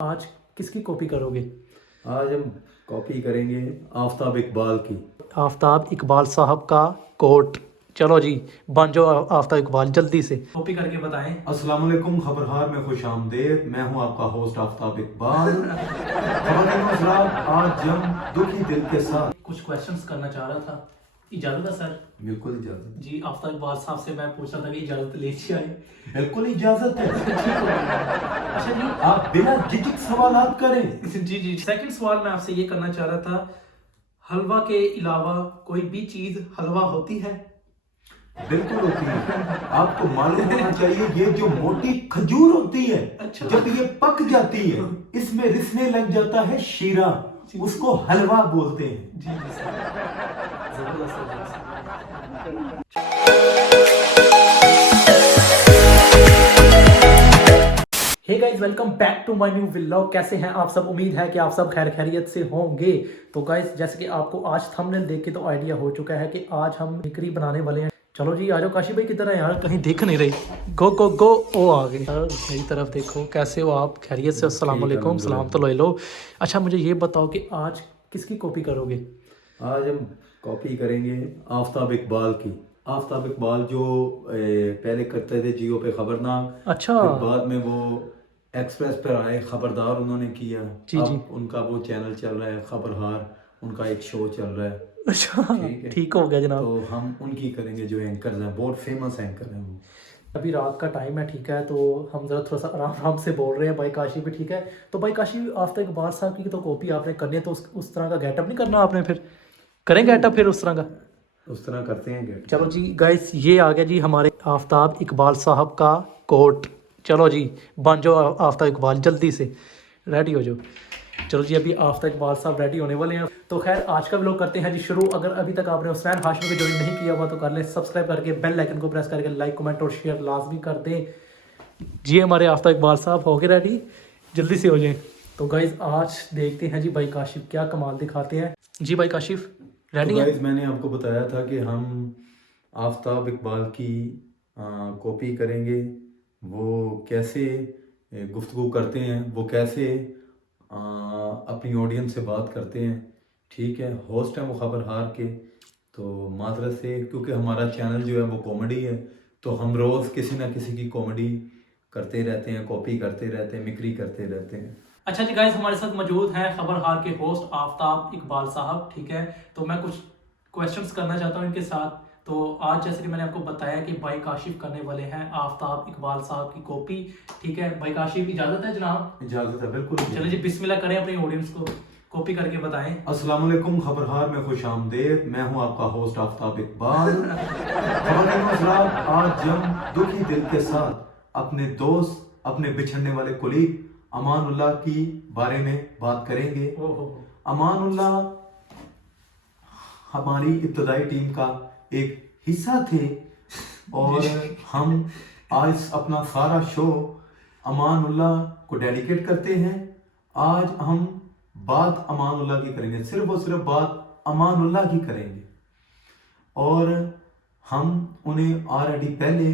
आज किसकी कॉपी करोगे? आज हम कॉपी करेंगे आफताब इकबाल की। आफ्ताब इकबाल साहब का कोट। चलो जी, बन जाओ आफ्ताब इकबाल, जल्दी से कॉपी करके बताएं। अस्सलाम वालेकुम, खबरहार में खुश आमदेद। मैं हूं आपका होस्ट आफताब इकबाल। आज हम दुखी दिल के साथ कुछ क्वेश्चंस करना चाह रहा था, इजाजत है सर? बिल्कुल इजाजत, जी, आफ्ताब इकबाल साहब से मैं पूछ रहा था कि इजाजत लीजिए आए। बिल्कुल इजाजत है। अच्छा जी, आप बिना झिझक सवालात करें। जी जी। सेकंड सवाल मैं आपसे ये करना चाह रहा था, हलवा के अलावा कोई भी चीज हलवा होती है? बिल्कुल होती है। आपको मालूम होना चाहिए, ये जो मोटी खजूर होती है, अच्छा। जब ये पक जाती है, इसमें रिसने लग जाता है शीरा, उसको हलवा बोलते हैं। जी जी सर, जबरदस्त जबरदस्त। Hey guys, welcome back to my new vlog. कैसे हैं आप सब? उम्मीद है कि आप सब खैर खैरियत से होंगे। तो गाइस, जैसे कि आपको आज थंबनेल देख के तो आइडिया हो चुका है कि आज हम बिक्री बनाने वाले हैं। चलो जी, आ जाओ। काशी भाई किधर है यार? कहीं दिख नहीं रही। गो गो गो, ओ आ गए। मेरी तरफ देखो, कैसे हो आप? खैरियत से? अस्सलाम वालेकुम। सलाम तो ले लो। अच्छा, मुझे ये बताओ कि आज किसकी कॉपी करोगे? आज हम कॉपी करेंगे आफताब इकबाल की। आफताब इकबाल जो पहले करते थे जियो पे खबरनाक, अच्छा। फिर बाद में वो एक्सप्रेस पर आए, खबरदार उन्होंने किया। जी जी। अब उनका वो चैनल चल रहा है खबरहार, उनका एक शो चल रहा है। अच्छा, ठीक है, ठीक हो गया जनाब। तो हम उनकी करेंगे, जो एंकर हैं, बहुत फेमस एंकर हैं वो। अभी रात का टाइम है, ठीक है, तो हम ज़रा थोड़ा सा आराम आराम से बोल रहे हैं। भाई काशी भी ठीक है। तो भाई काशी, आफ्ताब इकबाल साहब की तो कॉपी आपने करनी है, तो उस तरह का गेटअप नहीं करना आपने? फिर करें गेटअप फिर उस तरह का? उस तरह करते हैं गेट। चलो जी गाइस, ये आ गया जी हमारे आफ्ताब इकबाल साहब का कोट। चलो जी, बन जाओ आफ्ताब इकबाल, जल्दी से रेडी हो जाओ। चलो जी, अभी आफ्ताब इकबाल साहब रेडी होने वाले हैं। तो खैर, आज का व्लॉग करते हैं जी शुरू। अगर अभी तक आपने हुसैन हाशमी को ज्वाइन नहीं किया हुआ तो कर लें, सब्सक्राइब करके बेल आइकन को प्रेस करके लाइक कमेंट और शेयर लाजमी कर दें। जी, हमारे आफ्ताब इकबाल साहब हो गए रेडी, जल्दी से हो जाएं। तो गाइज, आज देखते हैं जी भाई काशिफ क्या कमाल दिखाते हैं। जी भाई काशिफ, रेडी तो है? गाइस, मैंने आपको बताया था कि हम आफताब इकबाल की कॉपी करेंगे। वो कैसे गुफ्तगू करते हैं, वो कैसे अपनी ऑडियंस से बात करते हैं। ठीक है, होस्ट हैं वो खबरहार के। तो माजरत से, क्योंकि हमारा चैनल जो है वो कॉमेडी है, तो हम रोज़ किसी ना किसी की कॉमेडी करते रहते हैं, कॉपी करते रहते हैं, मिक्री करते रहते हैं। अच्छा जी गाइस, हमारे साथ मौजूद हैं खबरहार के होस्ट आफ्ताब इकबाल साहब, ठीक है। तो मैं कुछ क्वेश्चंस करना चाहता हूं इनके साथ। तो आज जैसे कि मैंने आपको बताया कि भाई काशिफ करने वाले हैं आफ्ताब इकबाल साहब की कॉपी, ठीक है। भाई काशिफ, इजाजत है जनाब? इजाज़त है, बिल्कुल। चलो जी, बिस्मिल्लाह करें, अपनी ऑडियंस को कॉपी करके बताएं। अस्सलाम वालेकुम, खबरहार में खुश आमदेद। मैं हूं आपका होस्ट आफताब इकबाल। आज हम दुखी दिल के साथ अपने दोस्त, अपने बिछड़ने वाले कुलीग अमानुल्लाह की बारे में बात करेंगे। अमानुल्लाह हमारी इब्तदाई टीम का एक हिस्सा थे, और हम आज अपना सारा शो अमानुल्लाह को डेडिकेट करते हैं। आज हम बात अमानुल्लाह की करेंगे, सिर्फ और सिर्फ बात अमानुल्लाह की करेंगे। और हम उन्हें ऑलरेडी पहले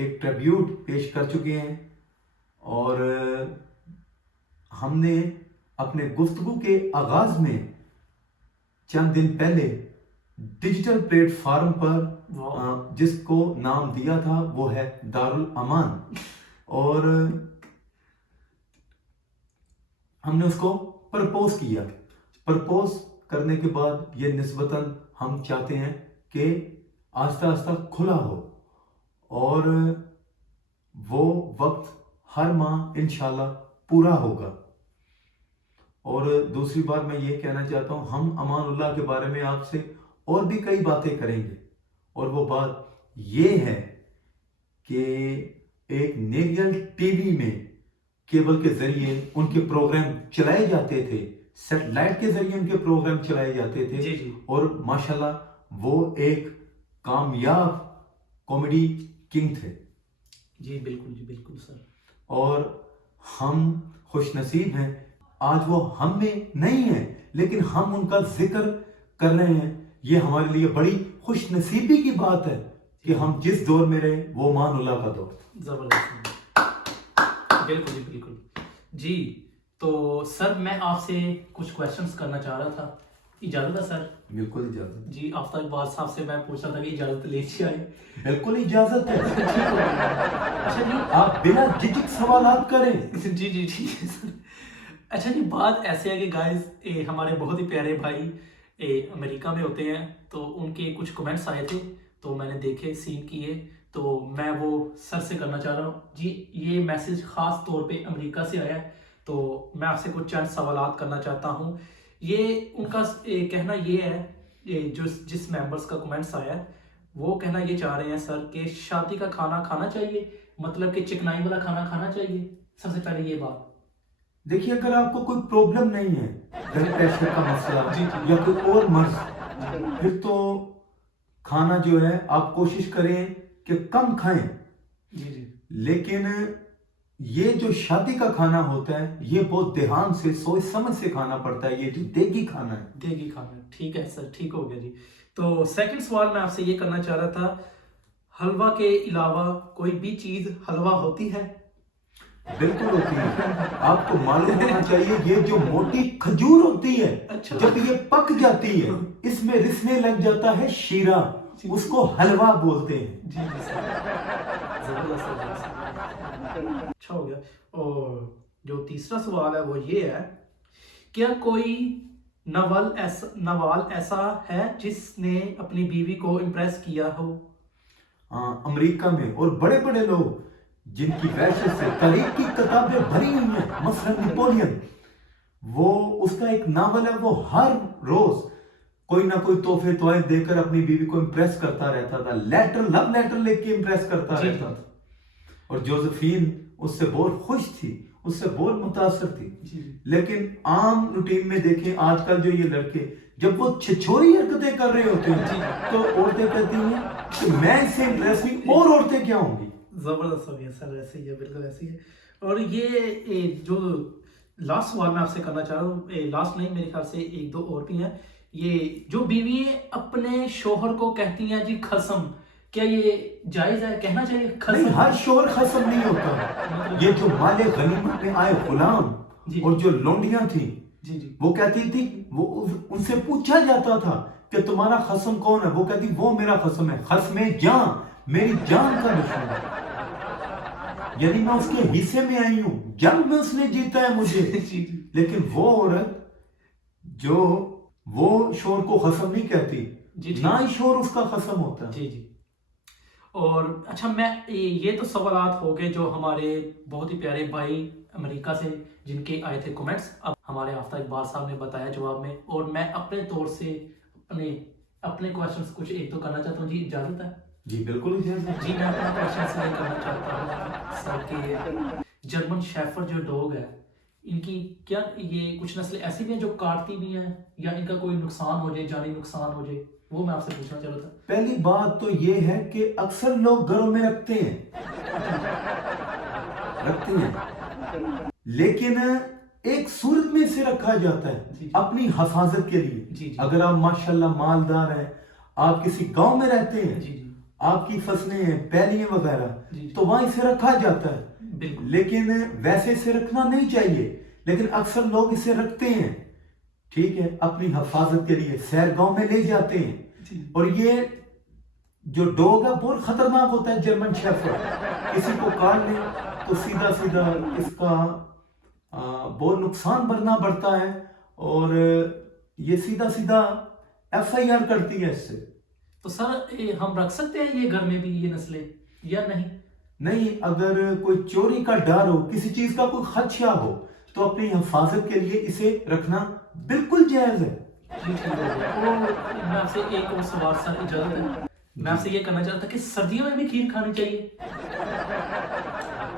एक ट्रिब्यूट पेश कर चुके हैं, और हमने अपने गुफ्तगू के आगाज में चंद दिन पहले डिजिटल प्लेटफॉर्म पर जिसको नाम दिया था वो है दारुल अमान, और हमने उसको प्रपोज किया। प्रपोज करने के बाद ये निस्बतन हम चाहते हैं कि आस्ता आस्ता खुला हो, और वो वक्त हर माह इंशाल्लाह पूरा होगा। और दूसरी बात मैं ये कहना चाहता हूँ, हम अमानुल्लाह के बारे में आपसे और भी कई बातें करेंगे। और वो बात ये है कि एक नेरियल टीवी में केबल के जरिए उनके प्रोग्राम चलाए जाते थे, सैटेलाइट के जरिए उनके प्रोग्राम चलाए जाते थे। जी जी। और माशाल्लाह वो एक कामयाब कॉमेडी किंग थे। जी बिल्कुल, जी बिल्कुल सर। और हम खुश नसीब हैं, आज वो हम में नहीं है, लेकिन हम उनका जिक्र कर रहे हैं। ये हमारे लिए बड़ी खुश नसीबी की बात है कि हम जिस दौर में रहे वो अमानुल्लाह का दौर। जबरदस्त, बिल्कुल जी बिल्कुल। جی تو سر میں آپ سے کچھ کوشچنس کرنا چاہ رہا تھا، اجازت ہے سر؟ بالکل اجازت، جی آفتاب اقبال صاحب سے میں پوچھ رہا تھا کہ اجازت لیجیے آئے؟ بالکل اجازت ہے، ٹھیک ہو گیا۔ اچھا جی آپ بنا جھجک سوالات کریں۔ جی جی ٹھیک ہے سر۔ اچھا جی بات ایسے ہے کہ گائز ہمارے بہت ہی پیارے بھائی امریکہ میں ہوتے ہیں، تو ان کے کچھ کمنٹس آئے تھے تو میں نے دیکھے، سین کیے، تو میں وہ سر سے کرنا چاہ رہا ہوں جی۔ یہ میسج خاص طور پہ امریکہ سے آیا ہے، تو میں آپ سے کچھ چند سوالات کرنا چاہتا ہوں۔ یہ ان کا کہنا یہ ہے، جو جس ممبرس کا کمنٹس آیا ہے وہ کہنا یہ چاہ رہے ہیں سر کہ شادی کا کھانا کھانا چاہیے، مطلب کہ چکنائی والا کھانا کھانا چاہیے؟ سب سے پہلے یہ بات دیکھیے، اگر آپ کو کوئی پرابلم نہیں ہے، بلڈ پریشر کا مسئلہ یا کوئی اور مرض، پھر تو کھانا جو ہے آپ کوشش کریں کہ کم کھائیں۔ جی لیکن یہ جو شادی کا کھانا ہوتا ہے یہ بہت دھیان سے سوچ سمجھ سے کھانا پڑتا ہے، یہ جو دیگی کھانا ہے۔ دیگی کھانا، ٹھیک ہے سر، ٹھیک ہو گیا جی۔ تو سیکنڈ سوال میں آپ سے یہ کرنا چاہ رہا تھا، حلوہ کے علاوہ کوئی بھی چیز حلوہ ہوتی ہے؟ بالکل ہوتی ہے، آپ کو معلوم ہونا چاہیے یہ جو موٹی کھجور ہوتی ہے اچھا جب یہ پک جاتی ہے اس میں رسنے لگ جاتا ہے شیرہ، اس کو حلوہ بولتے ہیں۔ جی جی سر، زبردست زبردست، اچھا ہو گیا۔ اور جو تیسرا سوال ہے وہ یہ ہے، کیا کوئی نوال ایسا ہے جس نے اپنی بیوی کو امپریس کیا ہو؟ امریکہ میں اور بڑے بڑے لوگ جن کی وحشت سے تاریخ کی کتابیں بھری ہوئی ہیں، مثلا نیپولین، وہ اس کا ایک ناول ہے، وہ ہر روز کوئی نہ کوئی تحفے توائف دے کر اپنی بیوی کو امپریس کرتا رہتا تھا، لو لیٹر لے کے امپریس کرتا رہتا تھا، اور جوزفین اس سے بہت خوش تھی، اس سے بہت متاثر تھی۔ لیکن عام روٹین میں دیکھیں آج کل جو یہ لڑکے جب وہ چھچوری حرکتیں کر رہے ہوتے ہیں تو عورتیں کہتی ہیں کہ میں اس سے امپریس نہیں، اور عورتیں کیا ہوں گی۔ زبردست ہو گیا سر، ایسے ہی ہے، بالکل ایسے ہی ہے۔ اور یہ جو لاسٹ سوال میں آپ سے کرنا چاہ رہا ہوں، لاسٹ نہیں، میرے خیال سے ایک دو اور بھی ہیں، یہ جو بیوی اپنے شوہر کو کہتی ہیں جی خصم، کیا یہ جائز ہے، کہنا چاہیے نہیں، خصم؟ ہر شوہر خصم نہیں ہوتا، یہ جو مال غنیمت میں آئے غلام اور جو لونڈیاں تھیں جی جی وہ کہتی تھی، وہ ان سے پوچھا جاتا تھا کہ تمہارا خصم کون ہے، وہ کہتی وہ میرا خصم ہے، خصم جان، میری جان کا دشمن ہے، یعنی میں اس کے حصے میں آئی ہوں، جنگ میں اس نے جیتا ہے مجھے۔ لیکن وہ عورت جو وہ شوہر کو خصم نہیں کہتی، نہ ہی شوہر اس کا خصم ہوتا ہے۔ جی جی۔ اور اچھا، میں یہ تو سوالات ہو گئے جو ہمارے بہت ہی پیارے بھائی امریکہ سے جن کے آئے تھے کمنٹس، اب ہمارے آفتاب اقبال صاحب نے بتایا جواب میں، اور میں اپنے طور سے اپنے کوشچنس کچھ ایک تو کرنا چاہتا ہوں، جی اجازت ہے؟ جی بالکل اجازت۔ جی میں اپنا کوشچن یہ کرنا چاہتا ہوں سر کہ جرمن شیفرڈ جو ڈوگ ہے، ان کی کیا یہ کچھ نسلیں ایسی بھی ہیں جو کاٹتی بھی ہیں، یا ان کا کوئی نقصان ہو جائے، جانی نقصان ہو جائے، وہ میں آپ سے پوچھنا چاہ رہا تھا۔ پہلی بات تو یہ ہے کہ اکثر لوگ گھروں میں رکھتے ہیں لیکن ایک صورت میں اسے رکھا جاتا ہے اپنی حفاظت کے لیے۔ اگر آپ ماشاءاللہ مالدار ہیں، آپ کسی گاؤں میں رہتے ہیں، آپ کی فصلیں ہیں، پیلیاں وغیرہ، تو وہاں اسے رکھا جاتا ہے، لیکن ویسے اسے رکھنا نہیں چاہیے، لیکن اکثر لوگ اسے رکھتے ہیں، ٹھیک ہے، اپنی حفاظت کے لیے سیر گاؤں میں لے جاتے ہیں۔ اور یہ جو ڈوگ ہے بہت خطرناک ہوتا ہے، جرمن شیفرڈ، کسی کو کاٹ لے تو سیدھا سیدھا اس کا بہت نقصان بھرنا پڑتا ہے، اور یہ سیدھا سیدھا FIR کرتی ہے اس سے۔ تو سر ہم رکھ سکتے ہیں یہ گھر میں بھی یہ نسلیں یا نہیں؟ نہیں، اگر کوئی چوری کا ڈر ہو، کسی چیز کا کوئی خدشہ ہو تو اپنی حفاظت کے لیے اسے رکھنا بالکل جائز ہے۔ جی ٹھیک ہو گیا۔ اور میں آپ سے ایک اور سوال سر، اجازت ہے؟ میں آپ سے یہ کرنا چاہتا تھا کہ سردیوں میں بھی کھیر کھانی چاہیے؟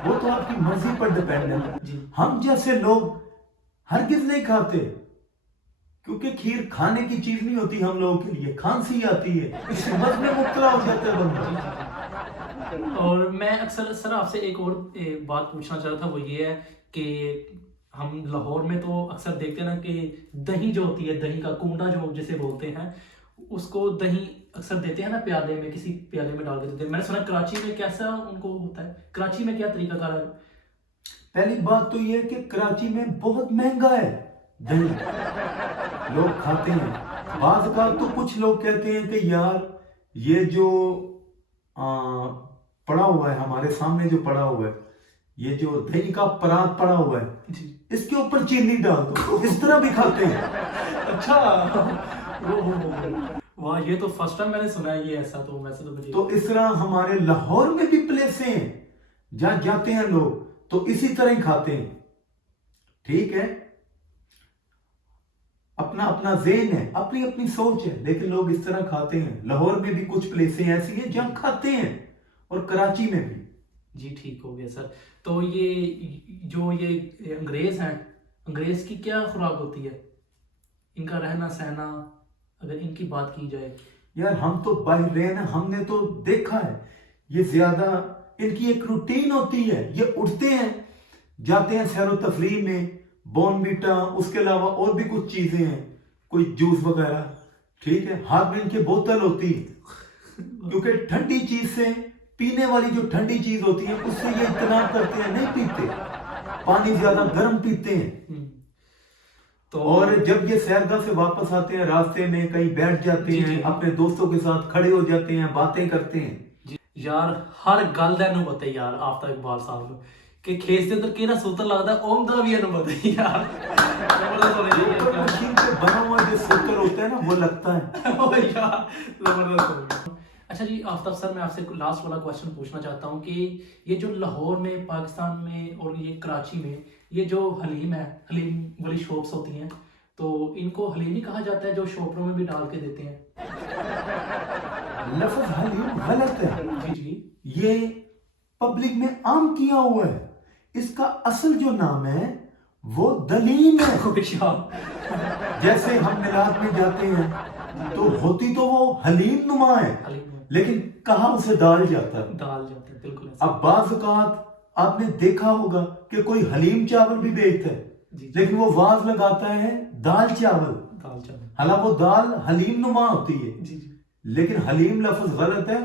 وہ تو آپ کی مرضی پر ڈیپینڈ ہے، ہم جیسے لوگ ہرگز نہیں کھاتے، کیونکہ کھیر کھانے کی چیز نہیں ہوتی ہم لوگوں کے لیے، کھانسی آتی ہے، اس مرض میں مبتلا ہو جاتا ہے بندہ۔ اور میں اکثر سر آپ سے ایک اور بات پوچھنا چاہ رہا تھا، وہ یہ ہے کہ ہم لاہور میں تو اکثر دیکھتے ہیں نا کہ دہی جو ہوتی ہے، دہی کا کنڈا جو جسے بولتے ہیں، اس کو دہی اکثر دیتے ہیں نا پیالے میں، کسی پیالے میں ڈال کے دیتے ہیں۔ میں نے سنا کراچی میں کیسا ان کو ہوتا ہے، کراچی میں کیا طریقہ کار ہے؟ पहली बात तो ये है कि कराची में बहुत महंगा है दही, लोग खाते हैं। बाज़ का तो कुछ लोग कहते हैं कि यार ये जो पड़ा हुआ है हमारे सामने, जो पड़ा हुआ है, ये जो दही का परात पड़ा हुआ है, इसके ऊपर चीनी डाल दो, इस तरह भी खाते हैं। अच्छा, वाह, ये तो फर्स्ट टाइम मैंने सुना है ये ऐसा। तो वैसे तो मुझे तो इस तरह हमारे लाहौर में भी प्लेसें हैं जहां जाते हैं लोग तो इसी तरह ही खाते हैं। ठीक है, अपना अपना ज़हन है, अपनी अपनी सोच है, लेकिन लोग इस तरह खाते हैं। लाहौर में भी कुछ प्लेसें ऐसी हैं जहां खाते हैं, और कराची में भी। जी ठीक हो गया सर। तो ये जो ये अंग्रेज हैं, अंग्रेज की क्या खुराक होती है, इनका रहना सहना, अगर इनकी बात की जाए? यार हम तो बाहर रहे हैं, हमने तो देखा है, ये ज्यादा इनकी एक रूटीन होती है। ये उठते हैं, जाते हैं सैरो तफरीह में, बॉर्नवीटा, उसके अलावा और भी कुछ चीजें हैं, कोई जूस वगैरह, ठीक है, हाथ में इनके बोतल होती है, क्योंकि ठंडी चीज से, पीने वाली जो ठंडी चीज होती है उससे ये इतना करते हैं, नहीं पीते, पानी ज्यादा गर्म पीते हैं। तो और जब ये सैरगाह से वापस आते हैं, रास्ते में कहीं बैठ जाते जी, हैं, जी। अपने दोस्तों के साथ खड़े हो जाते हैं, बातें करते हैं। यार हर गल दा अनुभव है यार आफ्ताब इकबाल साहब के खेस के अंदर केना सूत्र लगता है, ओम दा भी अनुभव है यार। जबरदस्त होने चाहिए ऊपर मशीन पे बना हुआ जो सूत्र होता है ना, वो लगता है। ओ यार, जबरदस्त हो गया। अच्छा जी आफ्ताब सर, मैं आपसे लास्ट वाला क्वेश्चन पूछना चाहता हूँ कि ये जो लाहौर में, पाकिस्तान में और ये कराची में ये जो हलीम है, हलीम वाली शॉप्स होती हैं, तो इनको हलीम ही कहा जाता है जो शॉपरों में भी डाल के देते हैं? लफ्ज हलीम गलत है, जी जी। ये पब्लिक में आम किया हुआ है। इसका असल जो नाम है वो दलीम है। अच्छा, जैसे हम मिलाद में जाते हैं तो होती तो वो हलीम नुमा है, हलीम लेकिन कहा उसे दाल जाता है। डाल जाते हैं, बिल्कुल ऐसा। अब बाज़ औक़ात आपने देखा होगा कि कोई हलीम चावल भी बेचता है, जी, जी। लेकिन वो वाज लगाता है दाल चावल, दाल चावल। हालांकि वो दाल हलीम नुमा होती है, जी जी। लेकिन हलीम लफ्ज गलत है,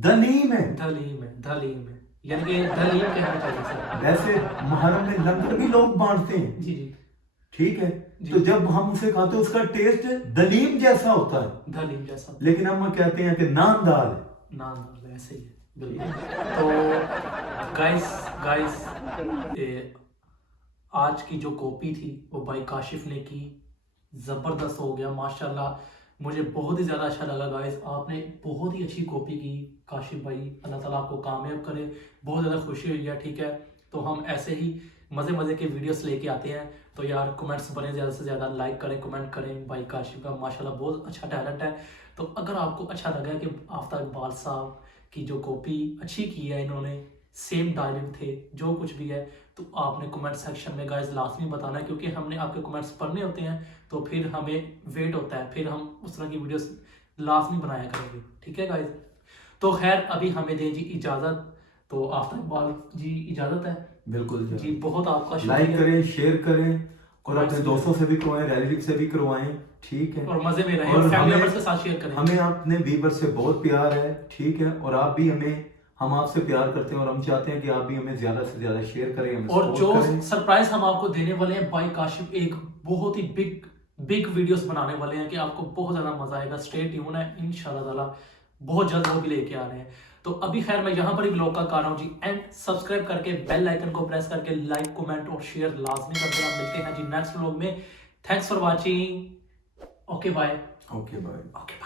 दलीम है। धलीम है, धलीम है, यानी कि धलीम कहना चाहिए सर। वैसे मुहर्रम में लंगर भी लोग बांटते हैं, जी जी। ठीक है, जी। तो जब हम उसे खाते हैं उसका टेस्ट दलीम जैसा होता है, धलीम जैसा, लेकिन हम कहते हैं कि नान दाल है। नान दाल ऐसे ही है, बिल्कुल। तो गाइस आज की जो कॉपी थी वो भाई काशिफ ने की, ज़बरदस्त हो गया माशाल्लाह, मुझे बहुत ही ज़्यादा अच्छा लगा गाइस, आपने बहुत ही अच्छी कॉपी की काशिफ भाई, अल्लाह ताला आपको कामयाब करे, बहुत ज़्यादा खुशी हुई है। ठीक है, तो हम ऐसे ही मज़े के वीडियोस लेके आते हैं, तो यार कमेंट्स बने, ज़्यादा से ज़्यादा लाइक करें, कमेंट करें। भाई काशिफ का माशाल्लाह बहुत अच्छा टैलेंट है। तो अगर आपको अच्छा लगा कि आफ्ताब इकबाल साहब की जो कॉपी अच्छी की है इन्होंने, सेम डायलॉग थे, जो कुछ भी है, तो आपने कमेंट सेक्शन में गाइस लाजमी बताना है, क्योंकि हमने आपके कमेंट्स पढ़ने होते हैं, तो फिर हमें वेट होता है, फिर हम उस तरह की वीडियोस लाजमी बनाया करेंगे। ठीक है गाइस, तो खैर अभी हमें दें जी इजाज़त, तो आफ्ताब इकबाल जी इजाज़त है। बिल्कुल जी, बहुत आपका लाइक शुक्रिया, करें, शेयर करें, और अपने कमेंट्स दोस्तों से भी करवाएं, रिलेटिव से भी करवाएं, ठीक है। और मज़े में रहें, और और फैमिली हमें- मेंबर्स के साथ शेयर करें। हमें अपने व्यूअर से बहुत प्यार है, ठीक है, और आप भी हम आपसे प्यार करते हैं, और हम चाहते हैं कि आप भी हमें ज्यादा से ज्यादा शेयर करें, हमें और support जो करें। सरप्राइज हम आपको देने वाले हैं, भाई काशिफ एक बहुत ही बिग वीडियोस बनाने वाले हैं कि आपको बहुत ज़्यादा मजा आएगा। स्टे ट्यून है, इंशाल्लाह ताला बहुत जल्द वो भी लेके आ रहे हैं। तो अभी खैर मैं यहाँ पर ही ब्लॉग का कर रहा हूँ जी एंड, सब्सक्राइब करके बेल आइकन को प्रेस करके लाइक कमेंट और शेयर लाजमी कर देना। मिलते हैं जी नेक्स्ट ब्लॉग में। Thanks for watching, okay bye. Okay bye. Okay bye.